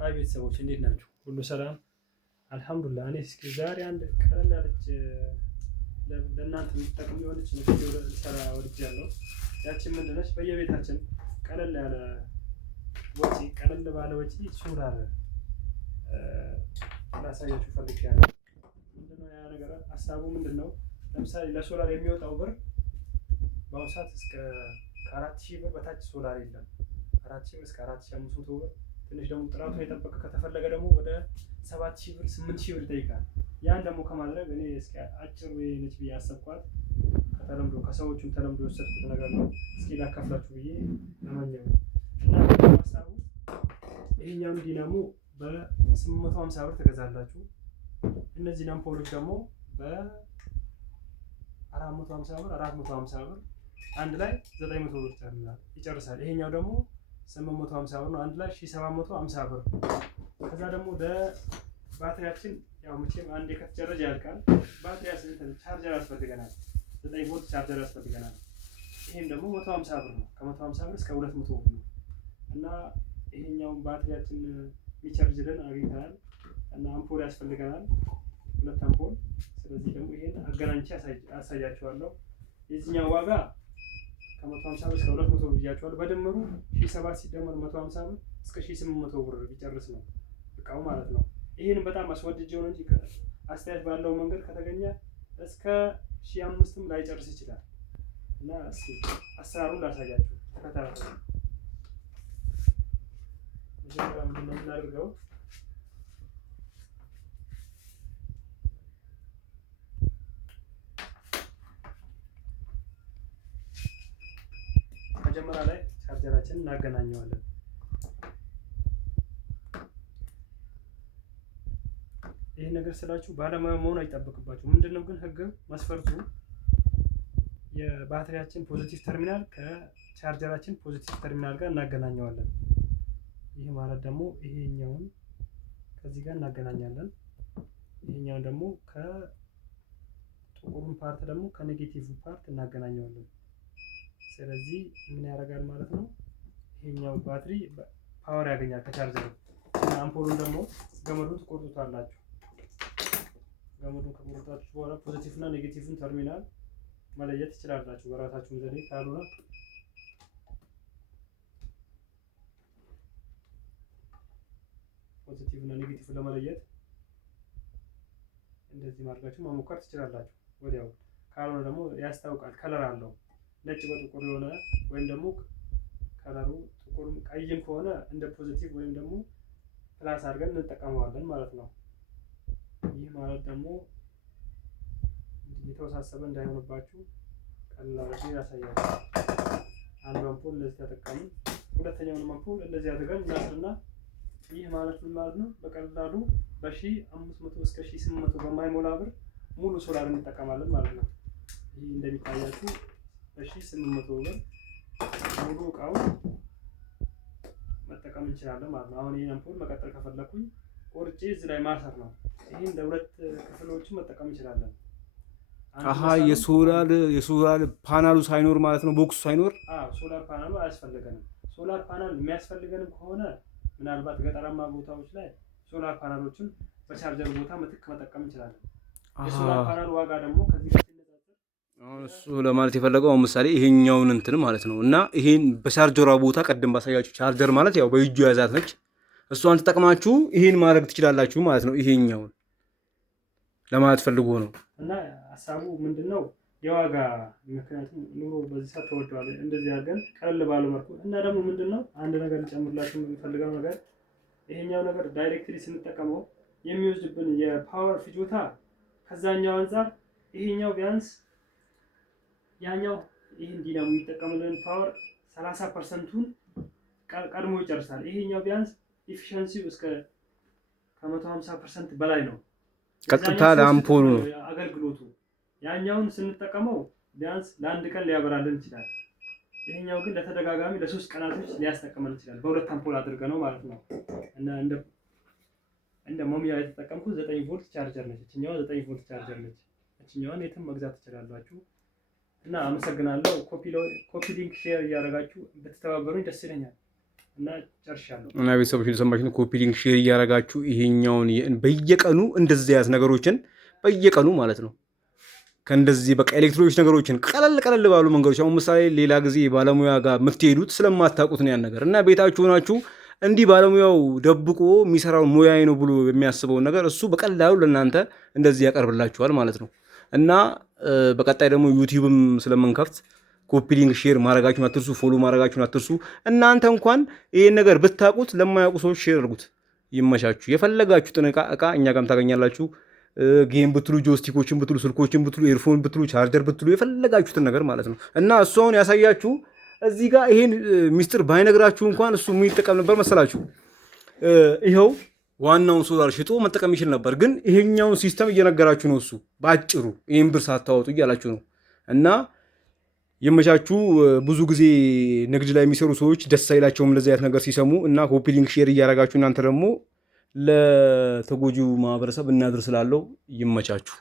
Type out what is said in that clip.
ሀይ ቤተሰቦች እንዴት ናችሁ? ሁሉ ሰላም አልሐምዱሊላህ። እኔ እስኪ ዛሬ አንድ ቀለል ያለች ለእናንተ የምትጠቅም የሆነች ቪዲዮ ልሰራ ወድጃለሁ። ያችን ምንድን ነች? በየቤታችን ቀለል ያለ ወጪ ቀለል ባለ ወጪ ሶላር ላሳያችሁ ፈልጌያለሁ። ምንድነው ያ ነገር? ሀሳቡ ምንድነው? ለምሳሌ ለሶላር የሚወጣው ብር በአሁኑ ሰዓት እስከ ከ4000 ብር በታች ሶላር የለም። 4000 ብር እስከ 4500 ብር፣ ትንሽ ደግሞ ጥራቱን የጠበቀ ከተፈለገ ደግሞ ወደ 7000 ብር 8000 ብር ይጠይቃል። ያን ደግሞ ከማድረግ እኔ እስኪ አጭር ወይ ነች ብዬ አሰብኳት። ከተለምዶ ከሰዎቹም ተለምዶ የወሰድኩት ነገር ነው። እስኪ ላካፍላችሁ ብዬ ተመኘው እና ሀሳቡ ይሄኛውን ዲናሞ በ850 ብር ትገዛላችሁ። እነዚህ አምፖሎች ደግሞ በ450 ብር 450 ብር አንድ ላይ 900 ብር ይጨርሳል። ይሄኛው ደግሞ 850 ብር ነው። አንድ ላይ 1750 ብር። ከዛ ደግሞ ለባትሪያችን ያው መቼም አንዴ ከተጨረሰ ያልቃል። ባትሪያችን ቻርጀር ያስፈልገናል። 9 ቮልት ቻርጀር ያስፈልገናል። ይሄም ደግሞ 150 ብር ነው። ከ150 ብር እስከ 200 ብር ነው እና ይሄኛውን ባትሪያችን የሚቻርጅልን አግኝተናል እና አምፖል ያስፈልገናል፣ 2 አምፖል። ስለዚህ ደግሞ ይሄን አገናኝቼ አሳያችኋለሁ። የዚህኛው ዋጋ ከ150 ብር እስከ 200 ብር ብያችኋለሁ። በድምሩ 1700 ሲደመር 150 ብር እስከ 1800 ብር ቢጨርስ ነው እቃው ማለት ነው። ይሄን በጣም አስወድጄው ነው እንጂ አስተያየት ባለው መንገድ ከተገኘ እስከ 1500 ላይ ጨርስ ይችላል። እና እስኪ አሰራሩን ላሳያችሁ ተከታተሉ። መጀመሪያ ምንድን ነው የምናደርገው? መጀመሪያ ላይ ቻርጀራችንን እናገናኘዋለን። ይሄ ነገር ስላችሁ ባለሙያ መሆን አይጠበቅባችሁ። ምንድነው ግን ህግ መስፈርቱ የባትሪያችን ፖዚቲቭ ተርሚናል ከቻርጀራችን ፖዚቲቭ ተርሚናል ጋር እናገናኘዋለን። ይሄ ማለት ደግሞ ይሄኛውን ከዚህ ጋር እናገናኛለን። ይሄኛውን ደግሞ ከጥቁሩን ፓርት ደግሞ ከኔጌቲቭ ፓርት እናገናኘዋለን። ስለዚህ ምን ያደርጋል ማለት ነው? ይሄኛው ባትሪ ፓወር ያገኛል ከቻርጀሩ እና አምፖሉን ደግሞ ገመዱን ትቆርጡታላችሁ። ገመዱን ከቆረጣችሁ በኋላ ፖዚቲቭ እና ኔጌቲቭን ተርሚናል መለየት ትችላላችሁ በራሳችሁ ዘዴ። ካልሆነ ፖዚቲቭ እና ኔጌቲቭ ለመለየት እንደዚህ ማድረጋችሁ መሞከር ትችላላችሁ ወዲያው። ካልሆነ ደግሞ ያስታውቃል፣ ከለር አለው። ነጭ በጥቁር የሆነ ወይም ደግሞ ከለሩ ጥቁር ቀይም ከሆነ እንደ ፖዚቲቭ ወይም ደግሞ ፕላስ አድርገን እንጠቀመዋለን ማለት ነው። ይህ ማለት ደግሞ የተወሳሰበ እንዳይሆንባችሁ ቀላል አድርጌ ያሳያችሁ። አንዱ አምፖል እንደዚህ ተጠቀምን፣ ሁለተኛውን አምፖል እንደዚህ አድርገን እናስርና ይህ ማለት ምን ማለት ነው? በቀላሉ በ1500 እስከ 1800 በማይሞላ ብር ሙሉ ሶላር እንጠቀማለን ማለት ነው። ይህ እንደሚታያችሁ በ1800 ብር ሙሉ እቃውን መጠቀም እንችላለን ማለት ነው። አሁን ይሄን አምፖል መቀጠል ከፈለኩኝ ቆርጬ እዚህ ላይ ማሰር ነው። ይሄን ለሁለት ክፍሎችን መጠቀም እንችላለን። አሃ የሶላር ፓናሉ ሳይኖር ማለት ነው፣ ቦክሱ ሳይኖር። ሶላር ፓናሉ አያስፈልገንም። ሶላር ፓናል የሚያስፈልገንም ከሆነ ምናልባት ገጠራማ ቦታዎች ላይ ሶላር ፓናሎችን በቻርጀር ቦታ ምትክ መጠቀም እንችላለን። የሶላር ፓናል ዋጋ ደግሞ ከዚህ ጋር ሲነጻጸር አሁን እሱ ለማለት የፈለገው አሁን ምሳሌ ይሄኛውን እንትን ማለት ነው እና ይሄን በቻርጀሯ ቦታ ቀደም ባሳያችሁ፣ ቻርጀር ማለት ያው በእጁ ያዛት ነች። እሷን ተጠቅማችሁ ይሄን ማድረግ ትችላላችሁ ማለት ነው። ይሄኛውን ለማለት ፈልጎ ነው። እና ሀሳቡ ምንድነው? የዋጋ ምክንያቱም ኑሮ በዚህ ሰዓት ተወዷል። እንደዚህ አድርገን ቀለል ባለ መልኩ እና ደግሞ ምንድነው አንድ ነገር ልጨምርላችሁ የምፈልገው ነገር ይሄኛው ነገር ዳይሬክትሊ ስንጠቀመው የሚወስድብን የፓወር ፍጆታ ከዛኛው አንፃር ይሄኛው ቢያንስ ያኛው ይሄን ዲናሞ የሚጠቀምልን ፓወር 30%ቱን ቀድሞ ይጨርሳል። ይሄኛው ቢያንስ ኢፊሸንሲው እስከ ከ150% በላይ ነው። ቀጥታ ለአምፖሉ ነው አገልግሎቱ። ያኛውን ስንጠቀመው ቢያንስ ለአንድ ቀን ሊያበራልን ይችላል። ይሄኛው ግን ለተደጋጋሚ ለ3 ቀናቶች ሊያስጠቅመን ይችላል። በሁለት አምፖል አድርገነው ማለት ነው። እና እንደ ሞሚያ የተጠቀምኩት 9 ቮልት ቻርጀር ነች። እቺኛው 9 ቮልት ቻርጀር ነች። እቺኛውን የትም መግዛት ትችላላችሁ። እና አመሰግናለሁ። ኮፒ ሊንክ ሼር እያደረጋችሁ ብትተባበሩኝ ደስ ይለኛል። እና ጨርሻለሁ። እና ቤተሰቦች ልሰማችሁ ነው። ኮፒ ሊንክ ሼር እያደረጋችሁ ይሄኛውን በየቀኑ እንደዚህ ያዝ ነገሮችን በየቀኑ ማለት ነው ከእንደዚህ በቃ ኤሌክትሮኒክስ ነገሮችን ቀለል ባሉ መንገዶች አሁን ምሳሌ ሌላ ጊዜ ባለሙያ ጋር የምትሄዱት ስለማታውቁት ነው ያን ነገር እና ቤታችሁ ሆናችሁ እንዲህ ባለሙያው ደብቆ የሚሰራውን ሙያዬ ነው ብሎ የሚያስበውን ነገር እሱ በቀላሉ ለእናንተ እንደዚህ ያቀርብላችኋል ማለት ነው። እና በቀጣይ ደግሞ ዩቲዩብም ስለምንከፍት ኮፒ ሊንክ ሼር ማድረጋችሁን አትርሱ፣ ፎሎ ማድረጋችሁን አትርሱ። እናንተ እንኳን ይሄን ነገር ብታውቁት ለማያውቁ ሰዎች ሼር አድርጉት። ይመቻችሁ። የፈለጋችሁትን እቃ እኛ ጋርም ታገኛላችሁ። ጌም ብትሉ፣ ጆስቲኮችን ብትሉ፣ ስልኮችን ብትሉ፣ ኤርፎን ብትሉ፣ ቻርጀር ብትሉ የፈለጋችሁትን ነገር ማለት ነው። እና እሱ አሁን ያሳያችሁ እዚህ ጋር ይሄን ሚስጥር ባይነግራችሁ እንኳን እሱ የሚጠቀም ነበር መሰላችሁ። ይኸው ዋናውን ሶላር ሽጦ መጠቀም ይችል ነበር፣ ግን ይሄኛውን ሲስተም እየነገራችሁ ነው። እሱ በአጭሩ ይህን ብር ሳታወጡ እያላችሁ ነው። እና የመቻችሁ ብዙ ጊዜ ንግድ ላይ የሚሰሩ ሰዎች ደስ አይላቸውም እንደዚህ አይነት ነገር ሲሰሙ። እና ኮፒ ሊንክ ሼር እያደረጋችሁ እናንተ ደግሞ ለተጎጂው ማህበረሰብ እናድር ስላለው ይመቻችሁ።